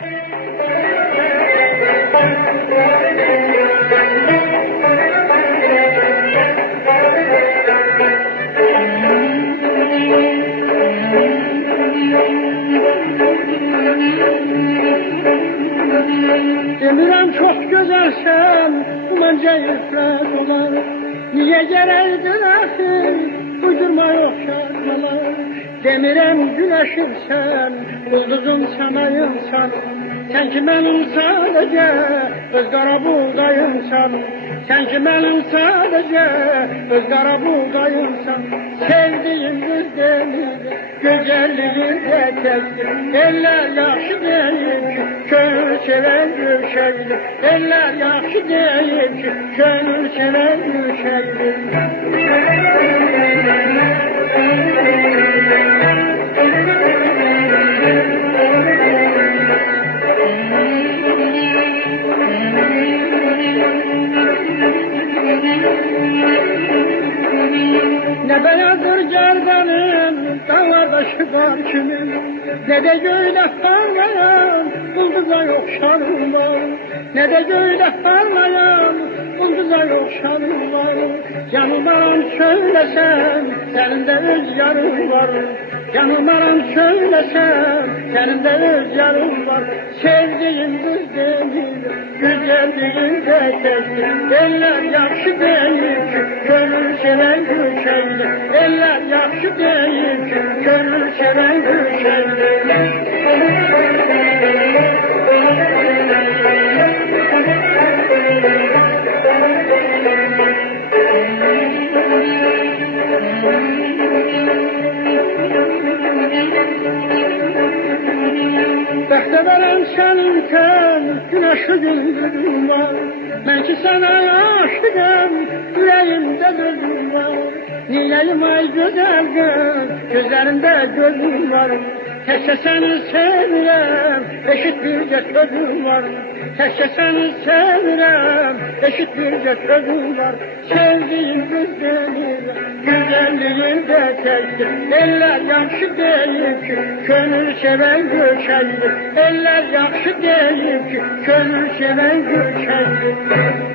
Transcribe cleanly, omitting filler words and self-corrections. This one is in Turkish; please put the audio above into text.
Demirem çok güzelsen, bence ifrat olar. Niye gereğidir ahir, uydurma yok şartmalar. Demirem güneşimsen, bulduzum semayımsan. Sen ki benim sadece, ızgara buğdayımsan. Sen ki benim sadece, ızgara buğdayımsan. Sevdiğim bir demir, güzelliğin de tektir. Eller yaxşı değil ki, könül seven bir şeydir. Eller yaxşı değil ki, könül seven bir şeydir. Ne beyazdır gerdanım, dağlardaşı var kimin. Ne de göğde parlayan, bulduza yok şanım var. Ne de göğde parlayan, bulduza yok şanım var. Canım aram söylesem, senin de öz yarın var. Canım aram söylesem, senin de öz yarın var. Sevdiğim kız değil, güzelliğin de tektir. Eller yaxşı değil ki, gönül seven bir şeydir. Eller yaxşı değil ki, gönül seven bir şeydir. Bəxtə veren seninken, güneşli gündüzüm var. Ben ki sana aşığım, yüreğimde gözüm var. Nileyim ay güzel kız, gözlerinde gözüm var. Təkcə səni sevirəm, eşit bircə sözüm var. Təkcə səni sevirəm, eşit bircə sözüm var. Sevdiğim kız değil, güzelliğin de tektir. Eller yaxşı değil ki, könül seven göçeydir. Eller yaxşı değil ki, könül seven göçeydir.